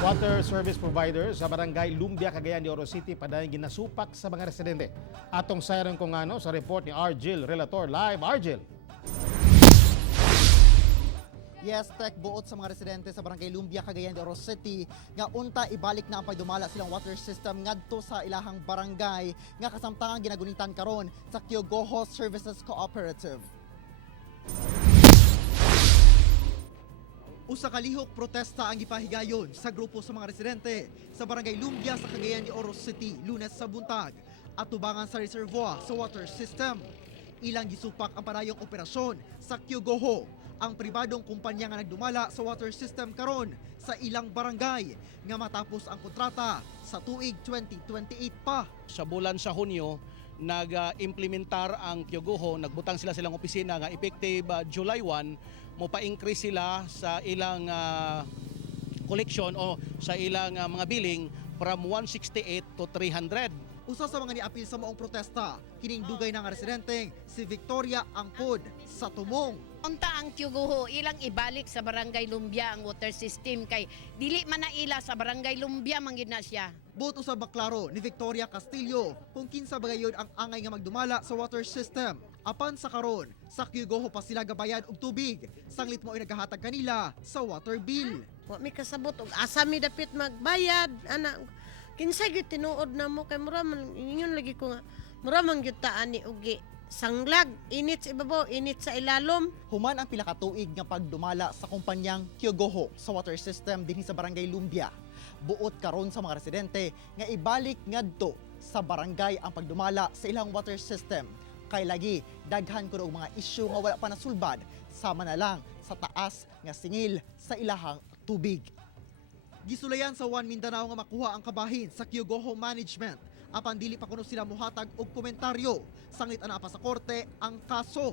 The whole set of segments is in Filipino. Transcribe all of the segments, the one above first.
Water service provider sa Barangay Lumbia, Cagayan de Oro City padayong ginasupak sa mga residente. Atong sayon kung ano sa report ni Argel Relator. Live, Argel. Yes, Tech, buot sa mga residente sa Barangay Lumbia, Cagayan de Oro City nga unta ibalik na ang pagdumala silang water system ngadto sa ilahang barangay nga kasamtangan ginagunitan karon sa Kyogoho Services Cooperative. Usa ka lihok protesta ang gipahigayon sa grupo sa mga residente sa Barangay Lumbia sa Cagayan de Oro City Lunes sa buntag at tubangan sa reservoir sa water system. Ilang gisupak ang parayong operasyon sa Kyogoho, ang pribadong kumpanya nga nagdumala sa water system karon sa ilang barangay nga matapos ang kontrata sa tuig 2028 pa. Sa bulan sa Hunyo, nag-implementar ang Kyogoho, nagbutang silang opisina nga effective July 1, mo pa-increase sila sa ilang collection o sa ilang mga billing from 168 to 300. Usa sa mga niapil sa maong protesta, kining dugay ng residenteng si Victoria Angkod sa Tumong. Unta ang Kyogoho ilang ibalik sa Barangay Lumbia ang water system kay dili man na ila sa Barangay Lumbia manggid na siya. Buot usab baklaro ni Victoria Castillo kung kinsa bagayod ang angay nga magdumala sa water system. Apan sa karon, sa Kyogoho pa sila gabayad og tubig. Sanglit mo ay naghahatag kanila sa water bill. Wa mi kasabot og asa mi dapit magbayad ana kinsa gyud tinuod na mo kay mura man ingon lagi ko nga mura man gyud ta ani ugi sanglag init sa ibabaw init sa ilalom. Human ang pila ka tuig nga pagdumala sa kumpanyang Kyogoho sa water system dinhi sa Barangay Lumbia. Buot karon sa mga residente nga ibalik ngadto sa barangay ang pagdumala sa ilang water system. Kay lagi daghan kuno og mga isyu nga wala pa nasulbad sama na lang sa taas nga singil sa ilahang tubig. Gisulayan sa One Mindanao nga makuha ang kabahin sa Kyogoho Management. Apan dili pa kuno sila mohatag og komentaryo. Sanglit ana pa sa korte ang kaso.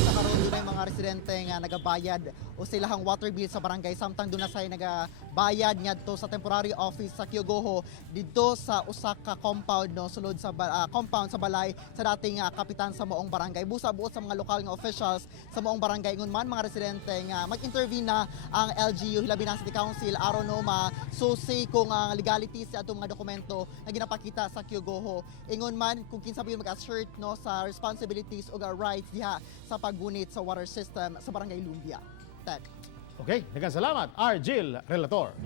Sa karon dunay mga residente nga nagabayad o silahang water bill sa barangay samtang doon na say nagabayad ngadto sa temporary office sa Kyogoho didto sa usa ka compound no sulod sa compound sa balay sa dating kapitan sa maong barangay. Busa buot sa mga lokal nga officials sa maong barangay ingon man mga residente nga mag-intervene na ang LGU hilabi ng City Council aron no masusi kung ang legalities sa atong mga dokumento na ginapakita sa Kyogoho. Ingon man kung kinsa ba mag-assert no sa responsibilities o rights diha sa paggunit sa water system sa Barangay Lumbia. Tech. Okay, daghang salamat, Argel Relator.